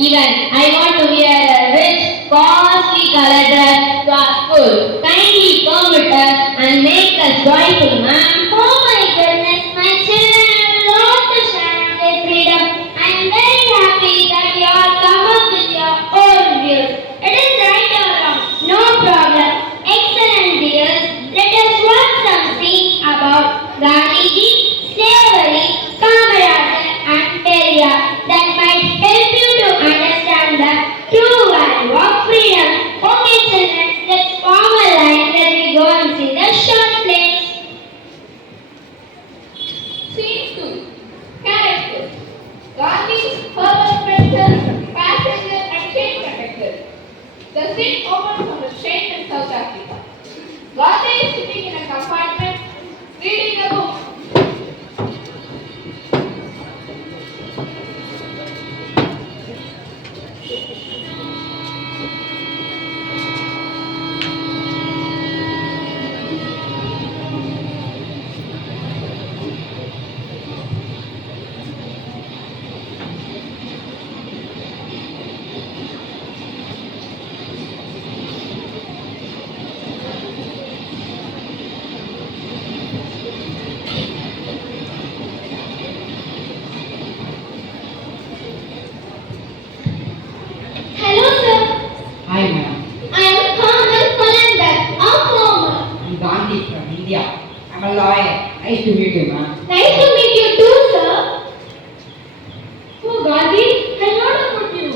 Even I want to wear a rich, costly colored dress to our school. Kindly come with us and make us joyful, ma'am. Oh my goodness, my children have learned to share their freedom. I am very happy that you all come up with your own views. It is right or wrong, no problem. Excellent dears. Let us watch something about Gandhiji, slavery, camaraderie and Peria that might help you to understand the true value of freedom. Okay children, let's form a line when we go and see the short plays. Scene 2. Characters. Gandhi, Herbert Spencer, passenger and train conductor. The scene opens on the train in South Africa. Gandhi is sitting in a compartment reading a book. Hello sir, Hi, madam. I am Kamal Kalandar, a farmer. I'm Gandhi from India. I'm a lawyer. Nice to meet you, ma'am. Nice to meet you too sir. Oh Gandhi, I heard about you.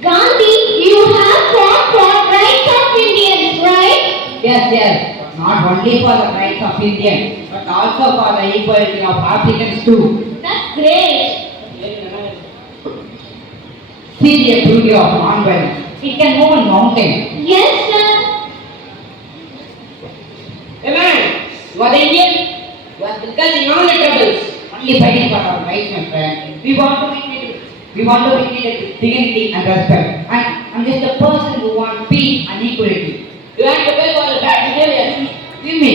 Gandhi, you have fought for rights of Indians, right? Yes, yes. Not only for the rights of Indians, but also for the equality of Africans too. That's great. See the beauty of non-violence. It can move a mountain. Yes sir. Hey man, you are the Indian. You are discussing all the troubles. Only fighting for our rights, my friend. We want to make it with dignity and respect. And I'm just a person who wants peace and equality. You have to pay for the bad behavior. Give me.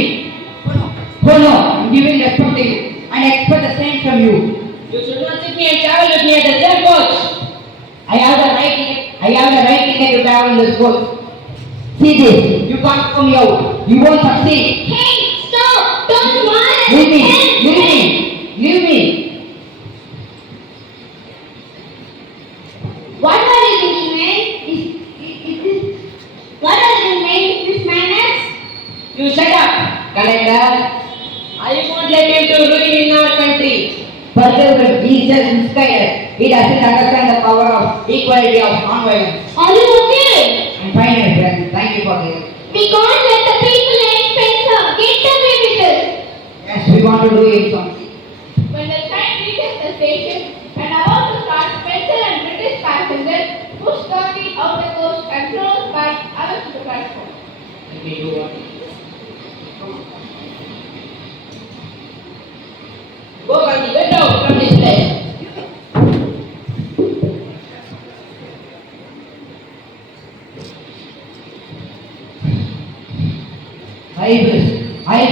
Oh no, I'm giving respect to you. And I expect the same from you. You should not sit me and travel with me at the same coach. I have the right ticket to travel in this coach. See this. You can't throw me out. You won't succeed. Hey, stop! Don't want Leave me. What are you doing, man? What are you doing, this manners? You shut up, Calendar. I won't let him to ruin in our country. Forgive Jesus inspired. He doesn't understand the power of equality of non-violence. Are you okay? I'm fine, my friend. Thank you for this. We can't let the people expense her. Get away with it. Yes, we want to do it something. When the train reaches the station and about to start, Spencer and British passengers push Gandhi out the coach and throw us back away to the platform. Let me do what? Go, Gandhi, get out from this place. I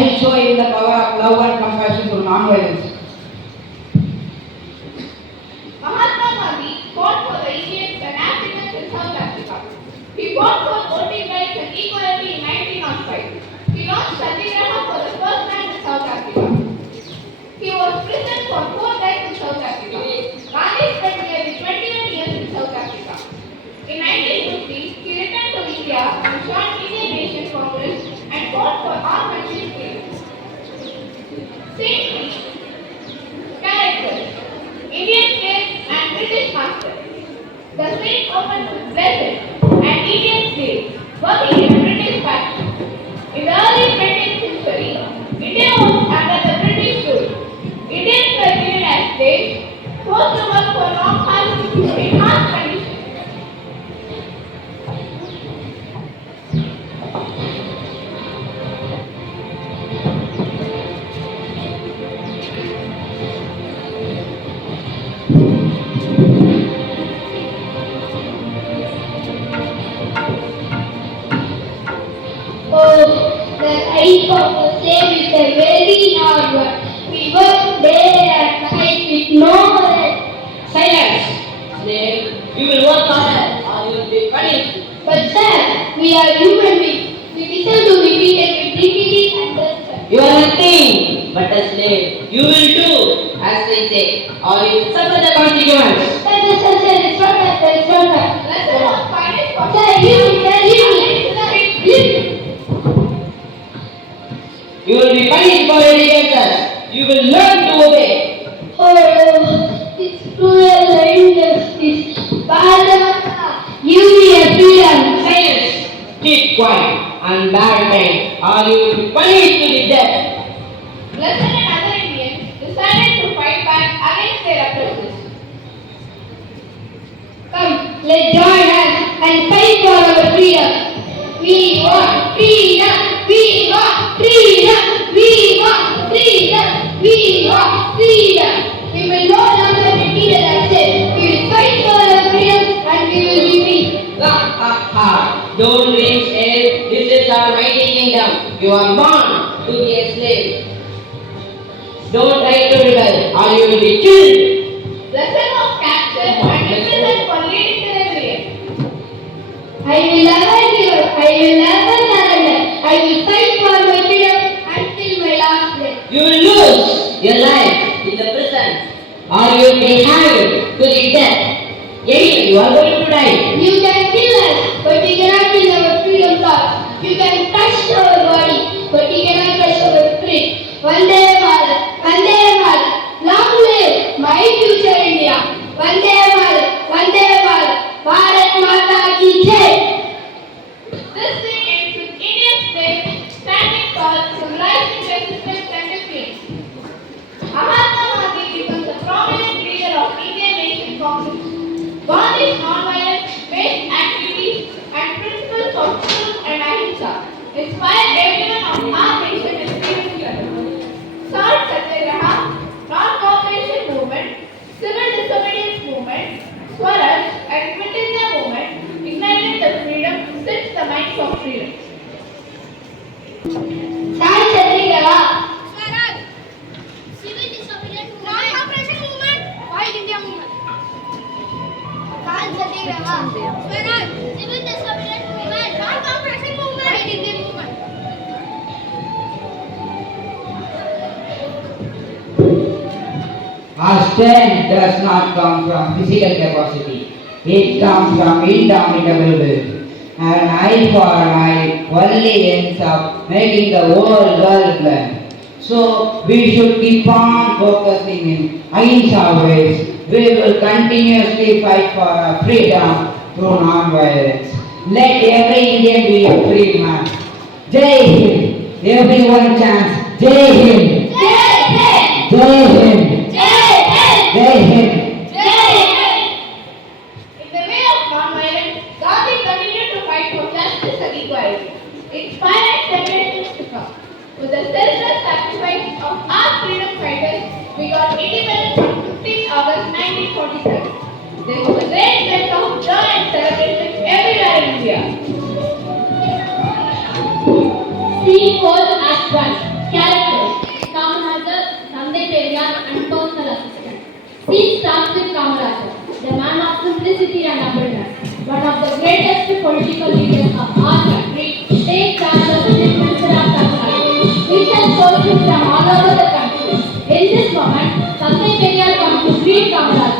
will show him the power of love and compassion through non-violence. Mahatma Gandhi fought for the Indians and Africans in South Africa. He fought for voting rights and equality in 1905. He launched Satyagraha for the first time in South Africa. He was prisoned for 4 days in South Africa. Gandhi spent nearly 21 years in South Africa. In 1950, he returned to India and joined Indian Nation Congress and fought for our country's freedom. Scene 3. Characters. Indian slave and British master. The scene opens with Blessed, an Indian slave working in a British factory. In the early 20th century, India was under the British rule. Indians were given as slaves, forced to work for long hours in harsh conditions. Oh, the life of a slave is a very hard one. We work day and night with no rest. Silence! We are human beings. We deserve to be treated with dignity and respect. You are nothing but a slave. You will do as they say, or you will suffer the consequence. Sir, it's not that, sir, it's not that. Lesson of kindness for Sir, leave me, leave me. You will be punished for your offenses. You will learn to obey. Oh, it's cruel injustice. Father, give me a freedom. Silence. Keep quiet and bad men, or you will be punished to the death. Lesson and other Indians decided to fight back against their oppressors. Come, let's join hands and fight for our freedom. We want freedom. We want freedom. We want freedom. We want freedom. We will no longer be treated as slaves. We will fight for our freedom and we will be free. Ha ha ha. Don't dream, slave. This is our mighty kingdom. You are born to be a slave. Don't try to rebel, or you will be killed. Lesson of capture and imprisonment for leading to rebellion. I will never give up. I will never surrender. I will fight for my freedom until my last breath. You will lose your life in the prison, or you will be hanged to the death. Anyway, you are going to die. You can kill us, but you cannot kill our freedom thoughts. You can crush our body, but you cannot crush our spirit. Vande Mataram, Vande Mataram. Long live my future India. Vande Mataram, Vande Mataram. Bharat Mata ki jai. This thing ends with Indian slaves standing tall, symbolizing resistance and defeat. Mahatma Gandhi becomes a prominent leader of Indian Nation Congress. Gandhi's non-violence-based activities and principles of truth and ahimsa inspire everyone of our nation and freedom struggle. Salt Satyagraha, non-cooperation movement, civil disobedience movement, Swaraj and Quit India movement ignited the freedom since the minds of freedom. Sai Satyagraha. Swaraj, civil disobedience movement, non-cooperation movement, White India movement. Sai Satyagraha. Swaraj, civil disobedience movement, non-cooperation movement, White India movement. Our strength does not come from physical capacity. It comes from indomitable will. An eye for an eye only ends up making the whole world blind. So we should keep on focusing in ahimsa ways. We will continuously fight for our freedom through non-violence. Let every Indian be a free man. Jai Hind. Everyone chants Jai Hind. Jai Hind. Jai Hind. Jai Hind. Jai Hind. Jai Hind. In the way of non-violence, Gandhi continued to fight for justice and equality, inspiring generations to come. With the selfless sacrifice of our freedom fighters, we got independence on 15th August 1947. There was a great sense of joy and celebration everywhere in India. See whole as one. Characters. Kamaraj, Sandai Periyar and personal assistant. Scene starts with Kamaraj, the man of simplicity and abundance. One of the greatest political leaders of our country takes charge of the minister of Tamil which has sources from all over the country. In this moment, Sandai Periyar comes to greet Kamaraj.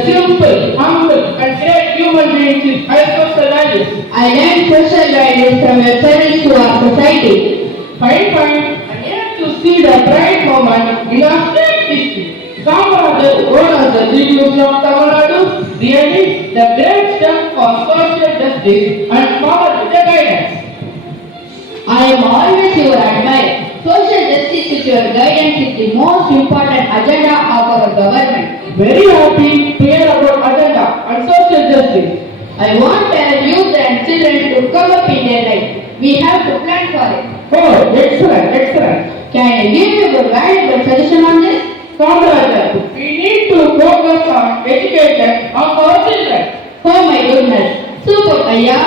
simple, humble, and great human beings with high social values. I learned social values from your service to our society. Fine, fine. And here to see the bright moment in our state history. Kamaraj, one of the three youths of Tamil Nadu, really the great step for social justice and power with the guidance. I am always your admirer. Social justice with your guidance is the most important agenda of our government. Very happy to hear about agenda and social justice. I want our youth and children to come up in their life. We have to plan for it. Oh, excellent, excellent. Can I give you a valuable suggestion on this? Kamaraj, we need to focus on education of our children. Oh my goodness. Super, Ayya.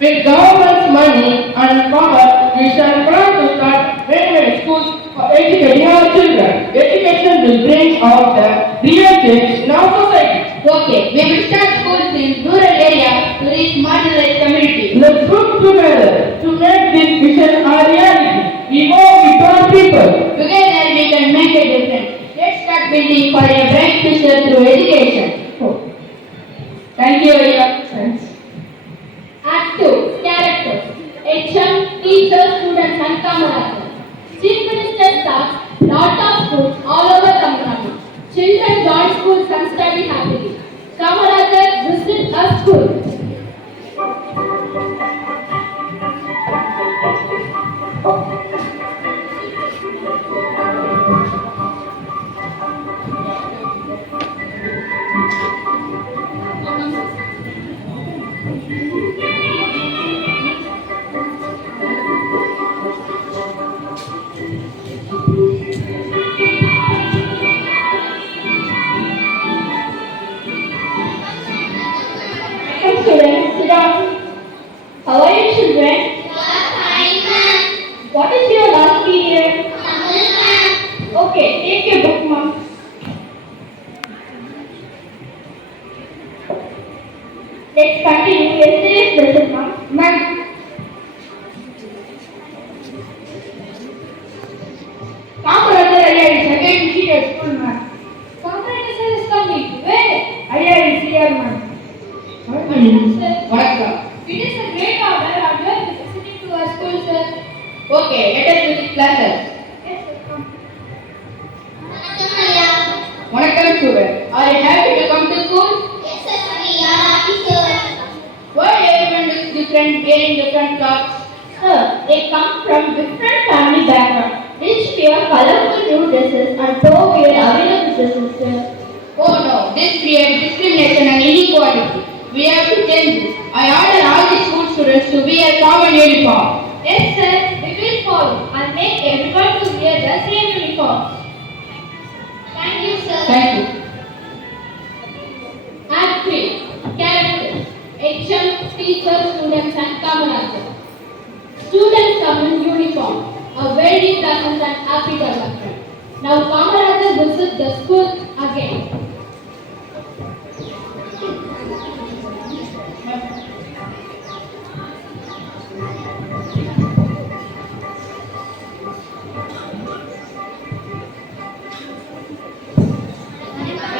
With government's money and power, we shall plan to start many schools for educating our children. Education will bring out the real change in our society. Okay, we will start schools in rural areas to reach marginalized communities. Let's work together to make this vision a reality. We work with our people. Together we can make a difference. Let's start building for a bright future through education. Thank you, Ayya. Thanks. Act 2. Characters. HM, teachers, students and Kamarajs. Chief Minister starts lot of schools all over Tamil Nadu. Children join schools and study happily. Kamarajs visit a school. Welcome students, sit down. How are you children? What is your last period? Okay, take your book, ma'am. Let's continue yesterday's lesson, ma'am. Ma'am. Kamaraj, Ayya is again seated, school man. Kamarajs is coming. Where? Ayya is here, man. Vanakkam. It is a great honor and you are visiting to our school, sir. Okay, let us visit classes. Yes, sir. Come. Vanakkam students. Are you happy to come to school? Why everyone looks different, wearing different clothes? Sir, they come from different family backgrounds. Rich wear colorful new dresses and poor wear available dresses, sir. Oh no, this creates discrimination and inequality. We have to change this. I order all the school students to wear common uniform. Yes, sir. We will follow and make everyone to wear the same uniform. Thank you, sir. Thank you. Act 3. Characters. HM, teachers, students and Kamarajs. Students come in uniform. A very pleasant and happy development. Now Kamarajs visit the school again.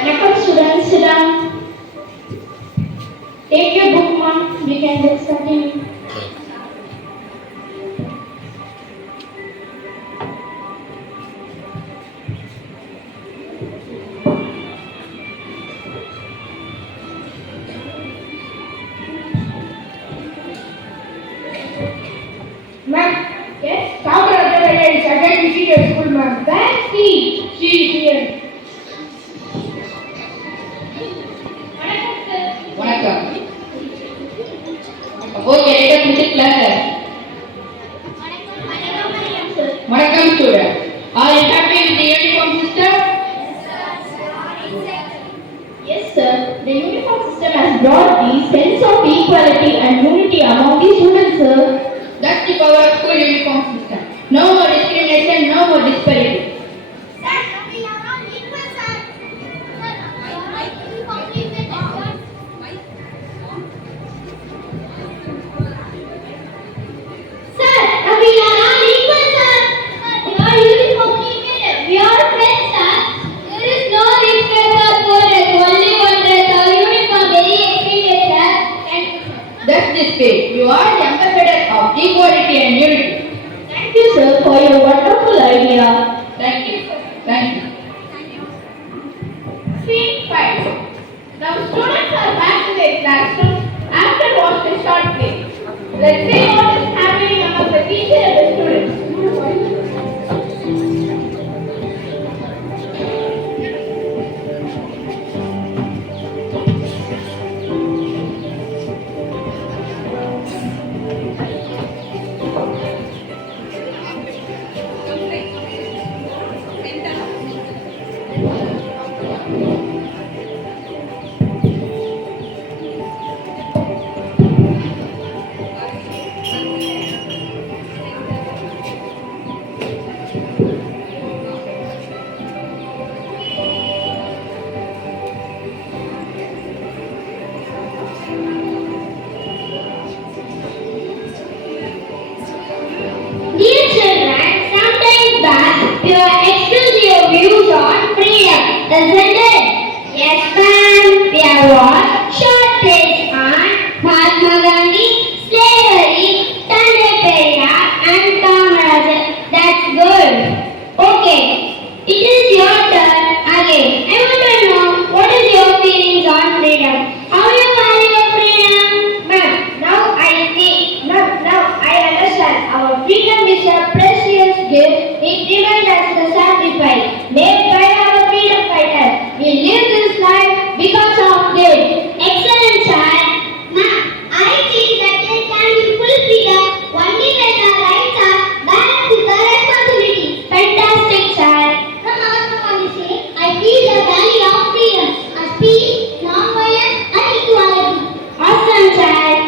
Welcome students, sit down. Take your book, ma'am. We can just continue. Ma'am, yes? Kamaraj, Ayya is again seated, school man. Where is he? She is here. Vanakkam. Okay, let us visit classes. Vanakkam students. Are you happy with the uniform system? Yes, sir. The uniform system has brought the sense of equality and unity among the students, sir. That's the power of school uniform system. No more discrimination, no more disparity. Sir, we are all equal, sir. We are uniformly made. We are friends, sir. There is no respect for poor, only Now students are back to their classroom after what a short break. Let's see what is happening among the teacher and the students. Dear children, sometimes back you expressed your views on freedom, isn't it? Yes, ma'am. We have watched short plays on Mahatma Gandhi, slavery, Tandai Periyar, and Kamaraj. That's good. Okay, it is your turn again. I want to know what is your feelings on freedom. How you value your freedom? Ma'am, now I see. Now I understand. Our freedom is a precious gift. It reminds us the sacrifice made by our freedom fighters. We live this life because of it. Excellent, child. Ma'am, I think that there can be full freedom only when our rights are balanced with our responsibilities. Fantastic, child. From Mahatma Gandhi said, I feel the value of freedom as peace, non-violence, and equality. Awesome, child.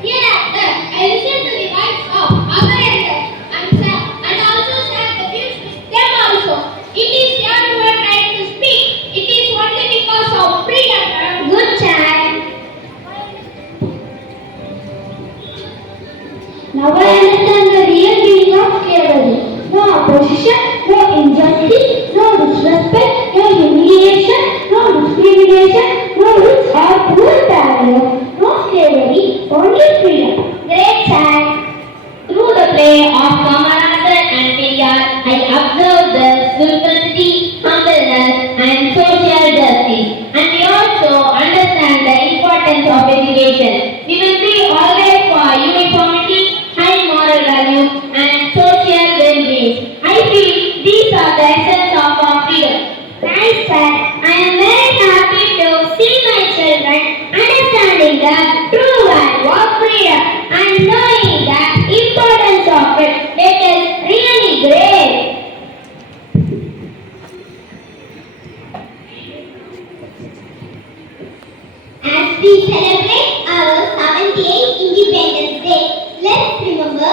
Hereafter, I listen to the voice of other elders and also share the views with them also. It is everyone right to speak. It is only because of freedom. Good, child. Now I understand the real meaning of slavery. No opposition, no injustice, no disrespect, no humiliation, no discrimination, no rules or cruel barriers. No slavery, only freedom. Great, child. Through the play of Kamaraj and Periyar, I observed the simplicity, humbleness, and social justice. And we also understand the importance of education. We will be always for uniformity, high moral values, and social well-being. I feel these are the essence of our freedom. Nice, sir. I am very happy to see my children understanding the true value of freedom and knowing the importance of it. It is really great. As we celebrate our 78th Independence Day, let's remember